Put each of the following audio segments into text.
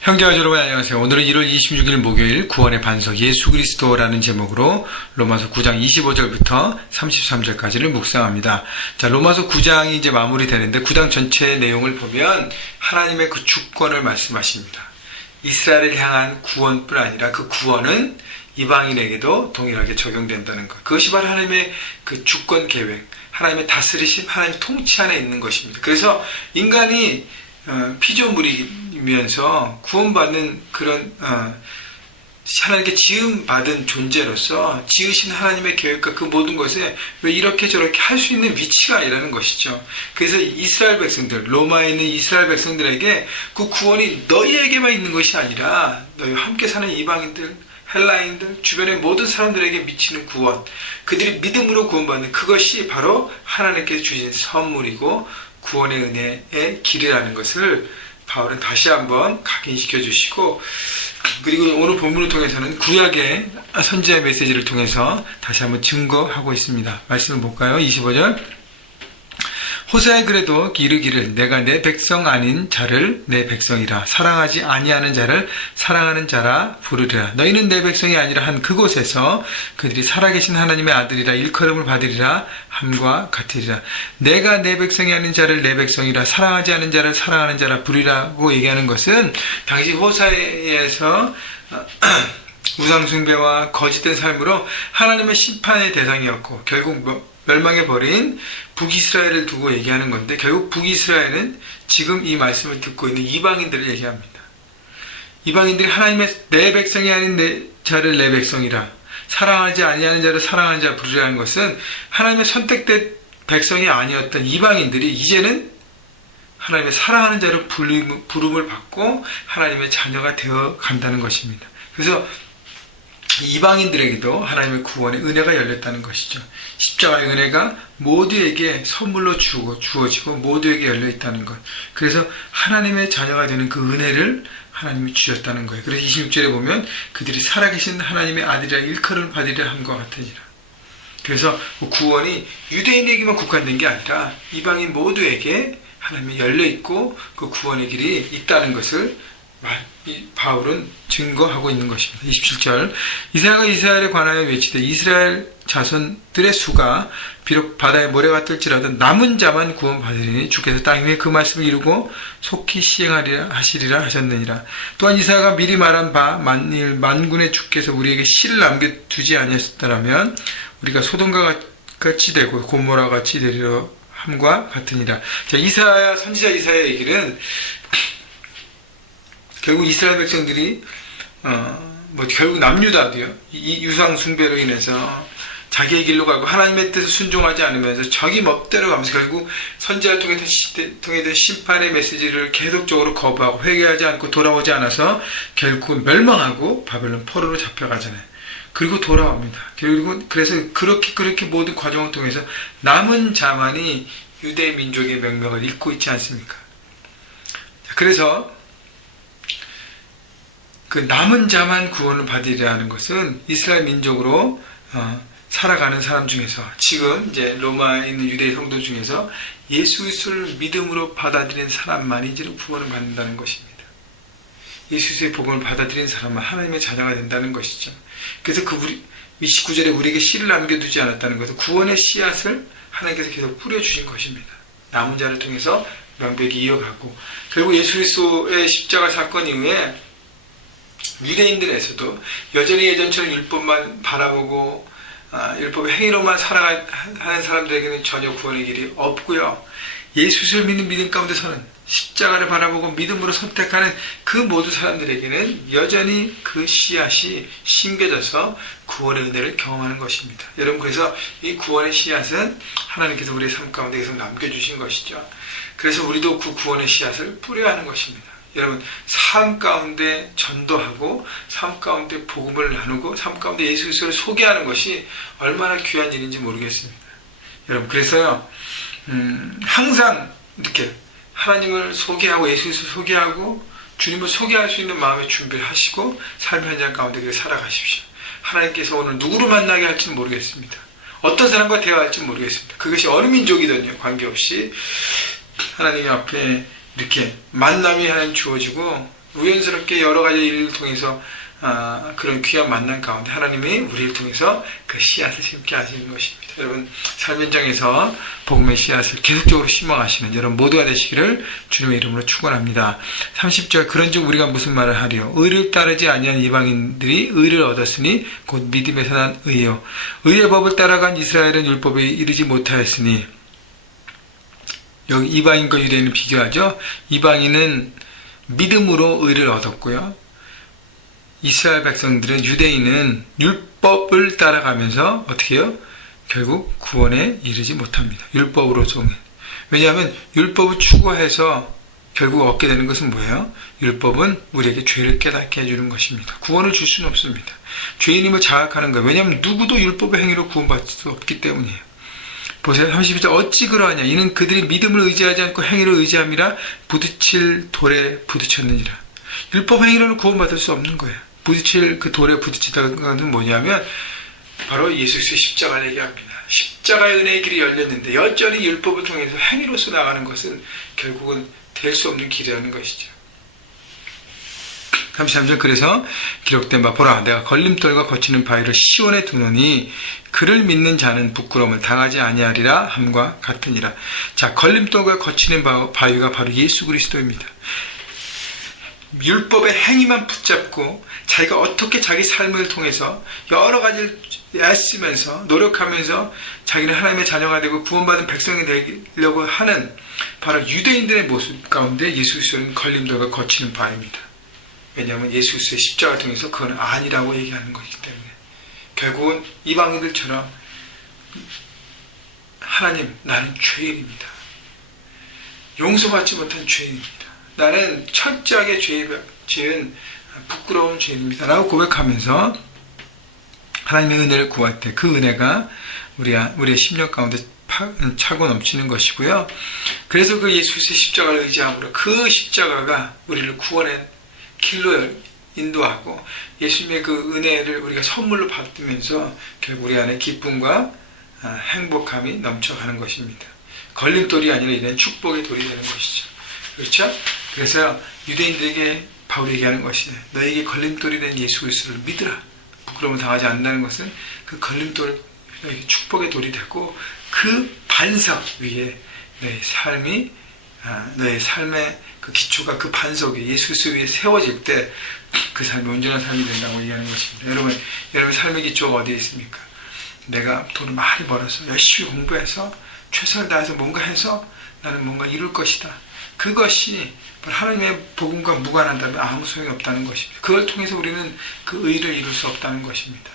형제와 여러분 안녕하세요. 오늘은 1월 26일 목요일 구원의 반석 예수 그리스도라는 제목으로 로마서 9장 25절부터 33절까지를 묵상합니다. 자, 로마서 9장이 이제 마무리되는데 9장 전체의 내용을 보면 하나님의 그 주권을 말씀하십니다. 이스라엘을 향한 구원뿐 아니라 그 구원은 이방인에게도 동일하게 적용된다는 것. 그것이 바로 하나님의 그 주권 계획, 하나님의 다스리심, 하나님의 통치 안에 있는 것입니다. 그래서 인간이 피조물이면서 구원받는 그런 하나님께 지음받은 존재로서 지으신 하나님의 계획과 그 모든 것에 왜 이렇게 저렇게 할 수 있는 위치가 아니라는 것이죠. 그래서 이스라엘 백성들, 로마에 있는 이스라엘 백성들에게 그 구원이 너희에게만 있는 것이 아니라 너희와 함께 사는 이방인들, 헬라인들, 주변의 모든 사람들에게 미치는 구원, 그들이 믿음으로 구원받는 그것이 바로 하나님께서 주신 선물이고 구원의 은혜의 길이라는 것을 바울은 다시 한번 각인시켜 주시고, 그리고 오늘 본문을 통해서는 구약의 선지자의 메시지를 통해서 다시 한번 증거하고 있습니다. 말씀을 볼까요? 25절. 호세아의 글에도 이르기를 내가 내 백성 아닌 자를 내 백성이라 사랑하지 아니하는 자를 사랑하는 자라 부르리라. 너희는 내 백성이 아니라 한 그곳에서 그들이 살아계신 하나님의 아들이라 일컬음을 받으리라 함과 같으리라. 내가 내 백성이 아닌 자를 내 백성이라 사랑하지 않은 자를 사랑하는 자라 부르리라고 얘기하는 것은 당시 호세아에서 우상숭배와 거짓된 삶으로 하나님의 심판의 대상이었고 결국 멸망해버린 북이스라엘을 두고 얘기하는 건데, 결국 북이스라엘은 지금 이 말씀을 듣고 있는 이방인들을 얘기합니다. 이방인들이 하나님의 내 백성이 아닌 내 자를 내 백성이라 사랑하지 아니하는 자를 사랑하는 자 부르라는 것은 하나님의 선택된 백성이 아니었던 이방인들이 이제는 하나님의 사랑하는 자를 부름을 받고 하나님의 자녀가 되어 간다는 것입니다. 그래서 이방인들에게도 하나님의 구원의 은혜가 열렸다는 것이죠. 십자가의 은혜가 모두에게 선물로 주어지고 모두에게 열려있다는 것. 그래서 하나님의 자녀가 되는 그 은혜를 하나님이 주셨다는 거예요. 그래서 26절에 보면 그들이 살아계신 하나님의 아들이라 일컬음을 받으리라 함과 같으니라. 그래서 구원이 유대인에게만 국한된 게 아니라 이방인 모두에게 하나님이 열려있고 그 구원의 길이 있다는 것을 바울은 증거하고 있는 것입니다. 27절. 이사야가 이스라엘에 관하여 외치되 이스라엘 자손들의 수가 비록 바다에 모래가 뜰지라도 남은 자만 구원받으리니 주께서 땅 위에 그 말씀을 이루고 속히 시행하리라 하시리라 하셨느니라. 또한 이사야가 미리 말한 바 만일 만군의 주께서 우리에게 씨를 남겨두지 아니하셨다라면 우리가 소돔과 같이 되고 고모라 같이 되리라 함과 같으니라. 자, 이사야 선지자 이사야의 얘기는 결국 이스라엘 백성들이 결국 남유다도요, 이 유상 숭배로 인해서 자기의 길로 가고 하나님의 뜻을 순종하지 않으면서 자기 멋대로 가면서 결국 선지자를 통해 심판의 메시지를 계속적으로 거부하고 회개하지 않고 돌아오지 않아서 결국 멸망하고 바벨론 포로로 잡혀가잖아요. 그리고 돌아옵니다. 그리고 그래서 그렇게 모든 과정을 통해서 남은 자만이 유대 민족의 명명을 잇고 있지 않습니까? 그래서 그 남은 자만 구원을 받으려 하는 것은 이스라엘 민족으로 살아가는 사람 중에서 지금 이제 로마에 있는 유대 성도 중에서 예수 그리스도를 믿음으로 받아들인 사람만이 이제 구원을 받는다는 것입니다. 예수 그리스도의 복음을 받아들인 사람만 하나님의 자녀가 된다는 것이죠. 그래서 29절에 우리에게 씨를 남겨두지 않았다는 것은 구원의 씨앗을 하나님께서 계속 뿌려주신 것입니다. 남은 자를 통해서 명백히 이어가고 결국 예수 그리스도의 십자가 사건 이후에 유대인들에서도 여전히 예전처럼 율법만 바라보고 율법의 행위로만 살아가는 사람들에게는 전혀 구원의 길이 없고요. 예수를 믿는 믿음 가운데서는 십자가를 바라보고 믿음으로 선택하는 그 모든 사람들에게는 여전히 그 씨앗이 심겨져서 구원의 은혜를 경험하는 것입니다. 여러분, 그래서 이 구원의 씨앗은 하나님께서 우리의 삶 가운데 계속 남겨주신 것이죠. 그래서 우리도 그 구원의 씨앗을 뿌려야 하는 것입니다. 여러분, 삶 가운데 전도하고 삶 가운데 복음을 나누고 삶 가운데 예수 그리스도를 소개하는 것이 얼마나 귀한 일인지 모르겠습니다. 여러분, 그래서요, 항상 이렇게 하나님을 소개하고 예수 그리스도를 소개하고 주님을 소개할 수 있는 마음의 준비를 하시고 삶의 현장 가운데 살아가십시오. 하나님께서 오늘 누구를 만나게 할지는 모르겠습니다. 어떤 사람과 대화할지는 모르겠습니다. 그것이 어느 민족이든요 관계없이 하나님 앞에 이렇게 만남이 하나님 주어지고 우연스럽게 여러 가지 일을 통해서 그런 귀한 만남 가운데 하나님이 우리를 통해서 그 씨앗을 심게 하시는 것입니다. 여러분 삶 현장에서 복음의 씨앗을 계속적으로 심어가시는 여러분 모두가 되시기를 주님의 이름으로 축원합니다. 30절 그런즉 우리가 무슨 말을 하리요 의를 따르지 아니한 이방인들이 의를 얻었으니 곧 믿음에서 난 의요 의의 법을 따라간 이스라엘은 율법에 이르지 못하였으니 여기 이방인과 유대인을 비교하죠. 이방인은 믿음으로 의를 얻었고요. 이스라엘 백성들은 유대인은 율법을 따라가면서 어떻게 해요? 결국 구원에 이르지 못합니다. 율법으로 종인. 왜냐하면 율법을 추구해서 결국 얻게 되는 것은 뭐예요? 율법은 우리에게 죄를 깨닫게 해주는 것입니다. 구원을 줄 수는 없습니다. 죄인임을 자각하는 거예요. 왜냐하면 누구도 율법의 행위로 구원받을 수 없기 때문이에요. 보세요. 32절 어찌 그러하냐 이는 그들이 믿음을 의지하지 않고 행위를 의지함이라 부딪힐 돌에 부딪혔느니라. 율법 행위로는 구원받을 수 없는 거예요. 부딪힐 그 돌에 부딪히다는 것은 뭐냐면 바로 예수 그리스도의 십자가를 얘기합니다. 십자가의 은혜의 길이 열렸는데 여전히 율법을 통해서 행위로서 나가는 것은 결국은 될 수 없는 길이라는 것이죠. 33절 그래서 기록된 바 보라 내가 걸림돌과 거치는 바위를 시온에 두노니 그를 믿는 자는 부끄러움을 당하지 아니하리라 함과 같으니라. 자, 걸림돌과 거치는 바위가 바로 예수 그리스도입니다. 율법의 행위만 붙잡고 자기가 어떻게 자기 삶을 통해서 여러 가지를 애쓰면서 노력하면서 자기는 하나님의 자녀가 되고 구원받은 백성이 되려고 하는 바로 유대인들의 모습 가운데 예수 그리스도는 걸림돌과 거치는 바입니다. 왜냐하면 예수 그리스도의 십자가를 통해서 그건 아니라고 얘기하는 것이기 때문에 결국은 이방인들처럼 하나님 나는 죄인입니다. 용서받지 못한 죄인입니다. 나는 철저하게 지은 부끄러운 죄인입니다. 라고 고백하면서 하나님의 은혜를 구할 때 그 은혜가 우리의 심령 가운데 차고 넘치는 것이고요. 그래서 그 예수 그리스도의 십자가를 의지함으로 그 십자가가 우리를 구원의 길로 인도하고 예수님의 그 은혜를 우리가 선물로 받으면서 결국 우리 안에 기쁨과 행복함이 넘쳐가는 것입니다. 걸림돌이 아니라 이런 축복의 돌이 되는 것이죠. 그렇죠? 그래서 유대인들에게 바울이 얘기하는 것이 너에게 걸림돌이 된 예수 그리스도를 믿으라. 부끄러움을 당하지 않는다는 것은 그 걸림돌, 축복의 돌이 되고 그 반석 위에 너의 삶의 그 기초가 그 반석 위에 예수 그리스도 위에 세워질 때 그 삶이 온전한 삶이 된다고 얘기하는 것입니다. 여러분 삶의 기초가 어디에 있습니까? 내가 돈을 많이 벌어서 열심히 공부해서 최선을 다해서 뭔가 해서 나는 뭔가 이룰 것이다. 그것이 하나님의 복음과 무관하다면 아무 소용이 없다는 것입니다. 그걸 통해서 우리는 그 의를 이룰 수 없다는 것입니다.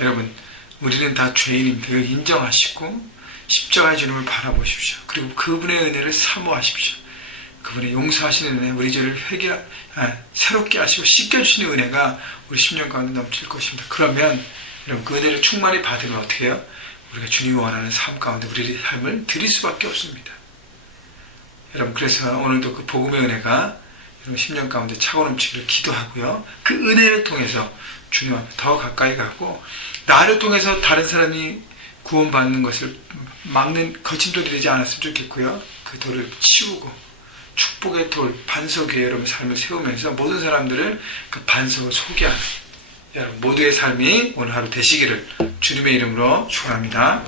여러분 우리는 다 죄인입니다. 이걸 인정하시고 십자가의 주님을 바라보십시오. 그리고 그분의 은혜를 사모하십시오. 그분의 용서하시는 은혜, 우리 죄를 새롭게 하시고 씻겨주시는 은혜가 우리 심령 가운데 넘칠 것입니다. 그러면 여러분 그 은혜를 충만히 받으면 어떻게 해요? 우리가 주님이 원하는 삶 가운데 우리의 삶을 드릴 수밖에 없습니다. 여러분 그래서 오늘도 그 복음의 은혜가 여러분 심령 가운데 차고 넘치기를 기도하고요. 그 은혜를 통해서 주님 앞에 더 가까이 가고 나를 통해서 다른 사람이 구원받는 것을 막는 거침돌이 되지 않았으면 좋겠고요. 그 돌을 치우고 축복의 돌, 반석 위에 여러분 삶을 세우면서 모든 사람들을 그 반석을 소개하는 여러분 모두의 삶이 오늘 하루 되시기를 주님의 이름으로 축원합니다.